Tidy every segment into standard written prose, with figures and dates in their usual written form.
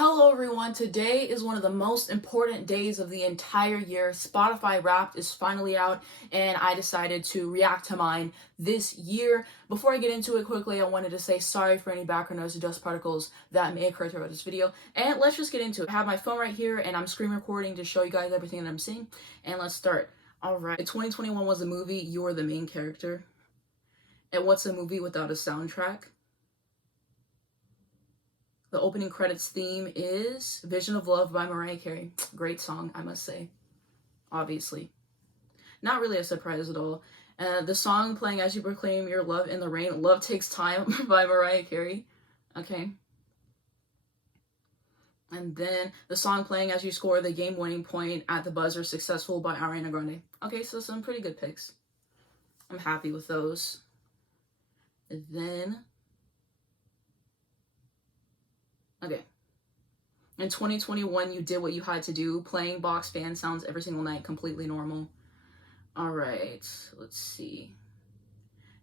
Hello everyone, today is one of the most important days of the entire year. Spotify Wrapped is finally out and I decided to react to mine this year. Before I get into it quickly, I wanted to say sorry for any background noise or dust particles that may occur throughout this video. And let's just get into it. I have my phone right here and I'm screen recording to show you guys everything that I'm seeing. And let's start. Alright, 2021 was a movie, you're the main character. And what's a movie without a soundtrack? The opening credits theme is Vision of Love by Mariah Carey. Great song, I must say. Obviously. Not really a surprise at all. The song playing as you proclaim your love in the rain, Love Takes Time by Mariah Carey. Okay. And then the song playing as you score the game-winning point at the buzzer, Successful by Ariana Grande. Okay, so some pretty good picks. I'm happy with those. And then... Okay. In 2021, you did what you had to do. Playing box fan sounds every single night. Completely normal. Alright. Let's see.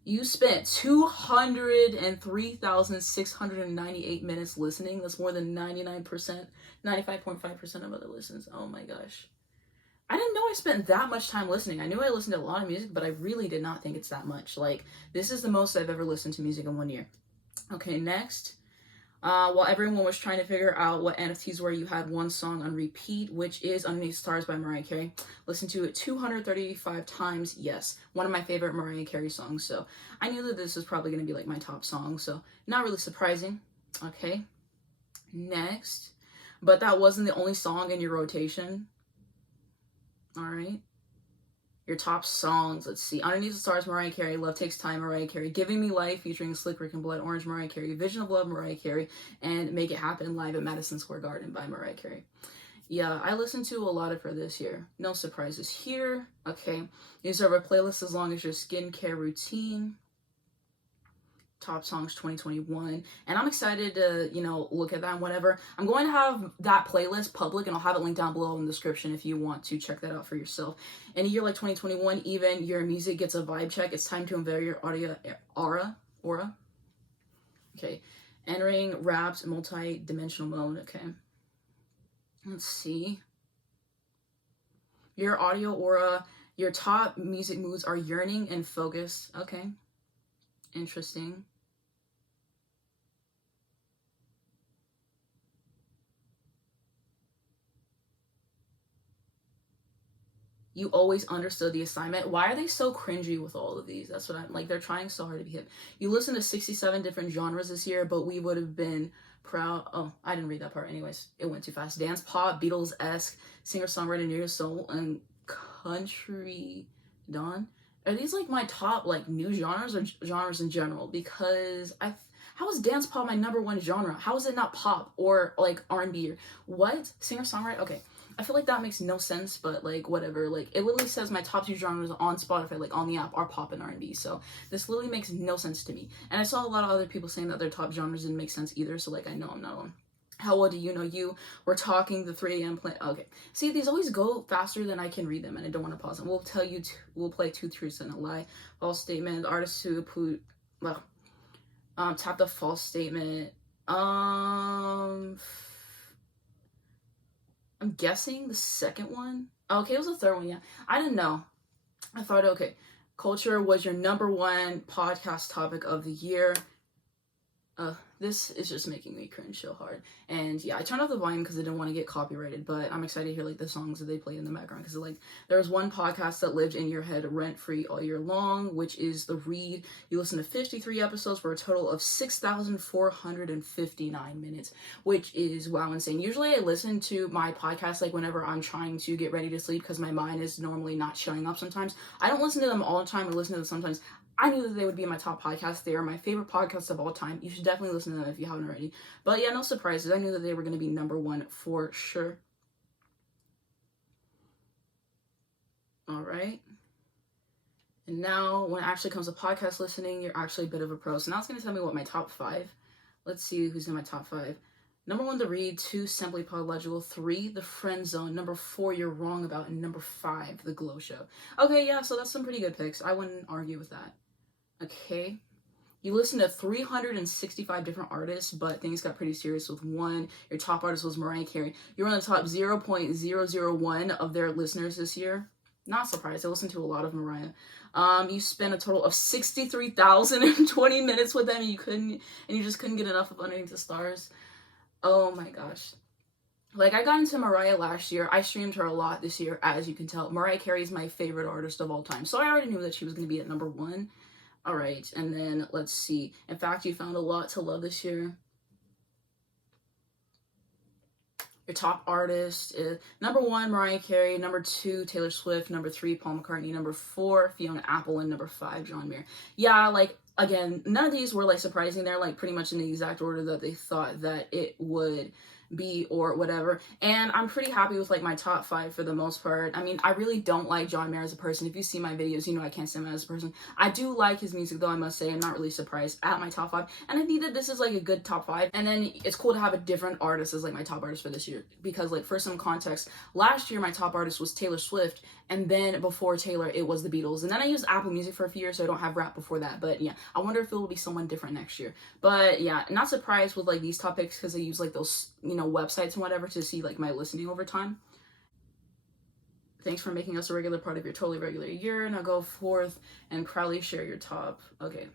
You spent 203,698 minutes listening. That's more than 99%. 95.5% of other listens. Oh my gosh. I didn't know I spent that much time listening. I knew I listened to a lot of music, but I really did not think it's that much. Like, this is the most I've ever listened to music in 1 year. Okay, next. While everyone was trying to figure out what NFTs were, you had one song on repeat, which is Underneath Stars by Mariah Carey. Listened to it 235 times. Yes, one of my favorite Mariah Carey songs. So I knew that this was probably going to be like my top song. So not really surprising. Okay, next. But that wasn't the only song in your rotation. All right. Your top songs, let's see. Underneath the Stars, Mariah Carey. Love Takes Time, Mariah Carey. Giving Me Life, featuring Slick Rick and Blood Orange, Mariah Carey. Vision of Love, Mariah Carey. And Make It Happen live at Madison Square Garden by Mariah Carey. Yeah, I listened to a lot of her this year. No surprises here. Okay. You deserve a playlist as long as your skincare routine. Top songs 2021, and I'm excited to look at that and whatever. I'm going to have that playlist public and I'll have it linked down below in the description if you want to check that out for yourself. In a year like 2021, even your music gets a vibe check. It's time to unveil your audio aura. Okay, entering Wrapped multi-dimensional mode. Okay, let's see. Your audio aura, your top music moods are yearning and focus. Okay, interesting. You always understood the assignment. Why are they so cringy with all of these? That's what I'm like. They're trying so hard to be hip. You listen to 67 different genres this year, but we would have been proud. Oh, I didn't read that part. Anyways, it went too fast. Dance pop, Beatles-esque, singer-songwriter near your soul, and country dawn. Are these like my top like new genres or genres in general? Because how is dance pop my number one genre? How is it not pop or like R&B or what? Singer-songwriter? Okay. I feel like that makes no sense, but like whatever. Like it literally says my top two genres on Spotify, like on the app, are pop and R&B. So this literally makes no sense to me. And I saw a lot of other people saying that their top genres didn't make sense either. So like I know I'm not alone. How well do you know you? We're talking the 3 a.m. play. Okay. See, these always go faster than I can read them, and I don't want to pause them. We'll tell you. We'll play two truths and a lie. False statement. Artists who put. Well, tap the false statement. I'm guessing the second one. Okay, it was the third one, yeah. I didn't know. I thought, okay, culture was your number one podcast topic of the year. This is just making me cringe so hard. And yeah, I turned off the volume because I didn't want to get copyrighted, but I'm excited to hear like the songs that they played in the background, because like there was one podcast that lived in your head rent-free all year long, which is The Read. You listen to 53 episodes for a total of 6,459 minutes, which is wow, insane. Usually I listen to my podcast like whenever I'm trying to get ready to sleep because my mind is normally not showing up sometimes. I don't listen to them all the time. I listen to them sometimes. I knew that they would be my top podcast. They are my favorite podcasts of all time. You should definitely listen to them if you haven't already. But yeah, no surprises. I knew that they were going to be number one for sure. All right. And now when it actually comes to podcast listening, you're actually a bit of a pro. So now it's going to tell me what my top 5. Let's see who's in my top 5. Number 1, The Read. 2, Simply Podological. 3, The Friend Zone. Number 4, You're Wrong About. And number 5, The Glow Show. Okay, yeah, so that's some pretty good picks. I wouldn't argue with that. Okay. You listen to 365 different artists, but things got pretty serious with one. Your top artist was Mariah Carey. You're on the top 0.001 of their listeners this year. Not surprised. I listened to a lot of Mariah. You spent a total of 63,020 minutes with them, and you just couldn't get enough of Underneath the Stars. Oh my gosh. Like, I got into Mariah last year. I streamed her a lot this year, as you can tell. Mariah Carey is my favorite artist of all time, so I already knew that she was going to be at number one. All right, and then let's see. In fact, you found a lot to love this year. Your top artist is number one, Mariah Carey. Number two, Taylor Swift. Number three, Paul McCartney. Number four, Fiona Apple. And number five, John Mayer. Yeah, like, again, none of these were, like, surprising. They're, like, pretty much in the exact order that they thought that it would be or whatever. And I'm pretty happy with, like, my top five for the most part. I mean, I really don't like John Mayer as a person. If you see my videos, you know I can't stand him as a person. I do like his music, though, I must say. I'm not really surprised at my top five. And I think that this is, like, a good top five. And then it's cool to have a different artist as, like, my top artist for this year. Because, like, for some context, last year my top artist was Taylor Swift. And then before Taylor, it was the Beatles. And then I used Apple Music for a few years, so I don't have rap before that. But yeah, I wonder if it will be someone different next year. But yeah, not surprised with, like, these topics because I use, like, those, you know, websites and whatever to see, like, my listening over time. Thanks for making us a regular part of your totally regular year. Now go forth and proudly share your top. Okay.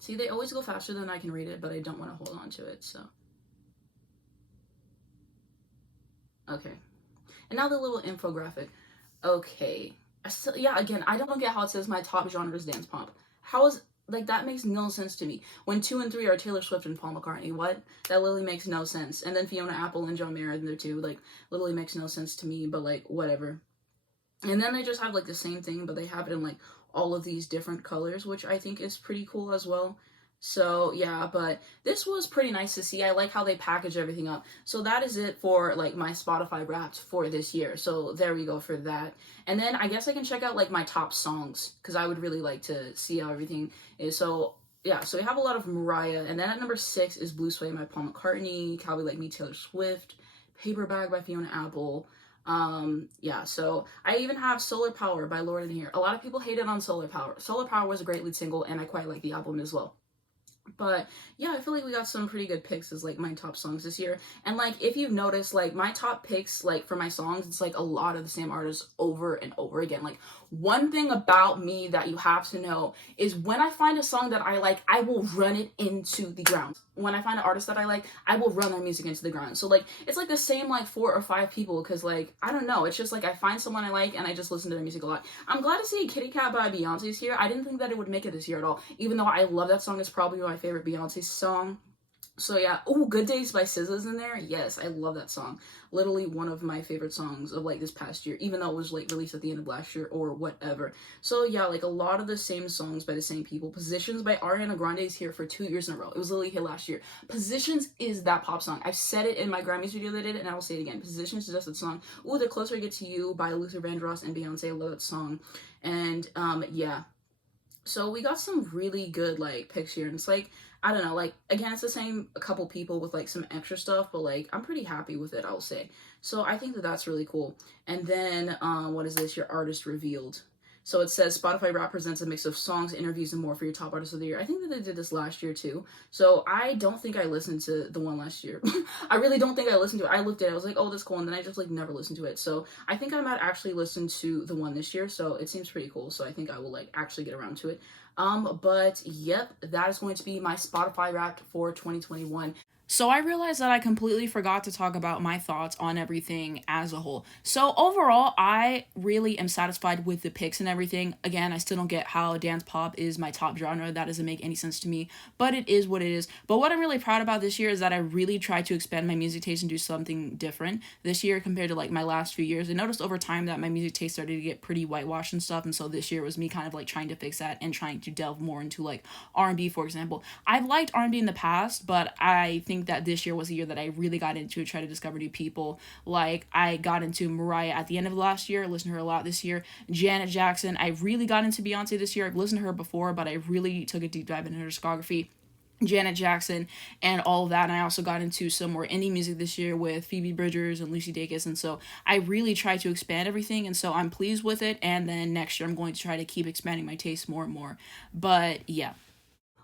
See, they always go faster than I can read it, but I don't want to hold on to it, so. Okay. And now the little infographic. Okay. Yeah, again, I don't get how it says my top genre is dance pop. How is, like, that makes no sense to me. When 2 and 3 are Taylor Swift and Paul McCartney, what? That literally makes no sense. And then Fiona Apple and John Mayer in there too, like, literally makes no sense to me, but, like, whatever. And then they just have, like, the same thing, but they have it in, like, all of these different colors, which I think is pretty cool as well. So yeah, but this was pretty nice to see. I like how they package everything up. So that is it for, like, my Spotify Wrapped for this year. So there we go for that. And then I guess I can check out, like, my top songs because I would really like to see how everything is. So yeah, so we have a lot of Mariah, and then at number 6 is Blue Sway by Paul McCartney, Cowboy Like Me, Taylor Swift, Paper Bag by Fiona Apple. Yeah, so I even have Solar Power by Lord in here. A lot of people hated on Solar Power. Solar Power was a great lead single, and I quite like the album as well. But yeah, I feel like we got some pretty good picks as, like, my top songs this year. And, like, if you've noticed, like, my top picks, like, for my songs, it's, like, a lot of the same artists over and over again. Like, one thing about me that you have to know is when I find a song that I like, I will run it into the ground. When I find an artist that I like, I will run their music into the ground. So, like, it's, like, the same, like, 4 or 5 people because, like, I don't know. It's just, like, I find someone I like and I just listen to their music a lot. I'm glad to see Kitty Cat by Beyonce's here. I didn't think that it would make it this year at all, even though I love that song. It's probably my favorite Beyonce song. So yeah, oh, Good Days by SZA's in there. Yes, I love that song. Literally one of my favorite songs of, like, this past year, even though it was, like, released at the end of last year or whatever. So yeah, like, a lot of the same songs by the same people. Positions by Ariana Grande is here for 2 years in a row. It was literally here last year. Positions is that pop song. I've said it in my Grammys video that I did, and I will say it again. Positions is just that song. Ooh, The Closer I Get to You by Luther Vandross and Beyonce. I love that song. And yeah. So we got some really good, like, picks here, and it's like, I don't know, like, again, it's the same a couple people with, like, some extra stuff, but, like, I'm pretty happy with it, I'll say. So I think that that's really cool. And then, what is this? Your artist revealed. So it says Spotify Rap presents a mix of songs, interviews, and more for your top artist of the year. I think that they did this last year too. So I don't think I listened to the one last year. I really don't think I listened to it. I looked at it, I was like, oh, that's cool. And then I just, like, never listened to it. So I think I might actually listen to the one this year. So it seems pretty cool. So I think I will, like, actually get around to it. But yep, that is going to be my Spotify Wrapped for 2021. So I realized that I completely forgot to talk about my thoughts on everything as a whole. So overall, I really am satisfied with the picks and everything. Again, I still don't get how dance pop is my top genre. That doesn't make any sense to me, but it is what it is. But what I'm really proud about this year is that I really tried to expand my music taste and do something different this year compared to, like, my last few years. I noticed over time that my music taste started to get pretty whitewashed and stuff, and so this year was me kind of, like, trying to fix that and trying to delve more into, like, R&B, for example. I've liked R&B in the past, but I think that this year was a year that I really got into it, try to discover new people. Like, I got into Mariah at the end of last year, listened to her a lot this year. Janet Jackson, I really got into Beyonce this year. I've listened to her before, but I really took a deep dive into her discography. Janet Jackson and all of that, and I also got into some more indie music this year with Phoebe Bridgers and Lucy Dacus, and so I really tried to expand everything, and so I'm pleased with it, and then next year I'm going to try to keep expanding my taste more and more. But yeah.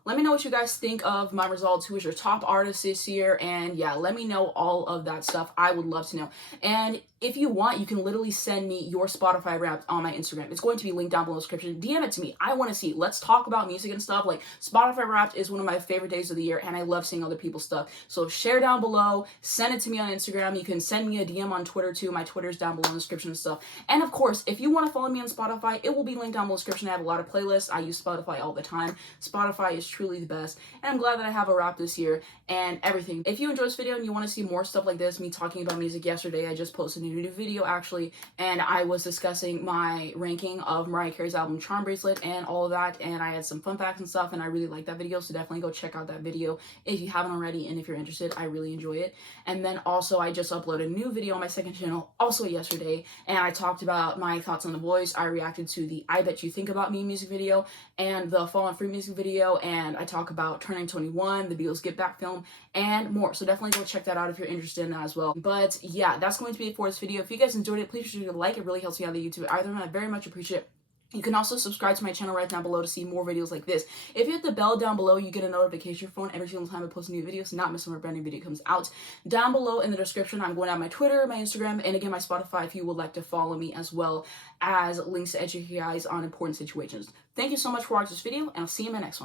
let me know what you guys think of my results. Who is your top artist this year? And yeah, let me know all of that stuff. I would love to know. And if you want, you can literally send me your Spotify Wrapped on my Instagram. It's going to be linked down below in the description. DM it to me. I want to see. Let's talk about music and stuff. Like, Spotify Wrapped is one of my favorite days of the year, and I love seeing other people's stuff. So share down below. Send it to me on Instagram. You can send me a DM on Twitter too. My Twitter's down below in the description and stuff. And of course, if you want to follow me on Spotify, it will be linked down below in the description. I have a lot of playlists. I use Spotify all the time. Spotify is truly the best. And I'm glad that I have a wrap this year and everything. If you enjoyed this video and you want to see more stuff like this, me talking about music yesterday, I just posted a new video actually, and I was discussing my ranking of Mariah Carey's album Charm Bracelet and all of that, and I had some fun facts and stuff, and I really liked that video, so definitely go check out that video if you haven't already, and if you're interested, I really enjoy it. And then also, I just uploaded a new video on my second channel also yesterday, and I talked about my thoughts on The Voice. I reacted to the I Bet You Think About Me music video and the Fallen Free music video, and I talk about Turning 21, the Beatles Get Back film, and more. So definitely go check that out if you're interested in that as well. But yeah, that's going to be it for this video. If you guys enjoyed it, please be sure to like. It really helps me out on the YouTube algorithm. I very much appreciate it. You can also subscribe to my channel right down below to see more videos like this. If you hit the bell down below, you get a notification phone every single time I post a new video, so not miss when a brand new video comes out. Down below in the description, I'm going to have my Twitter, my Instagram, and again, my Spotify if you would like to follow me, as well as links to educate you guys on important situations. Thank you so much for watching this video, and I'll see you in my next one.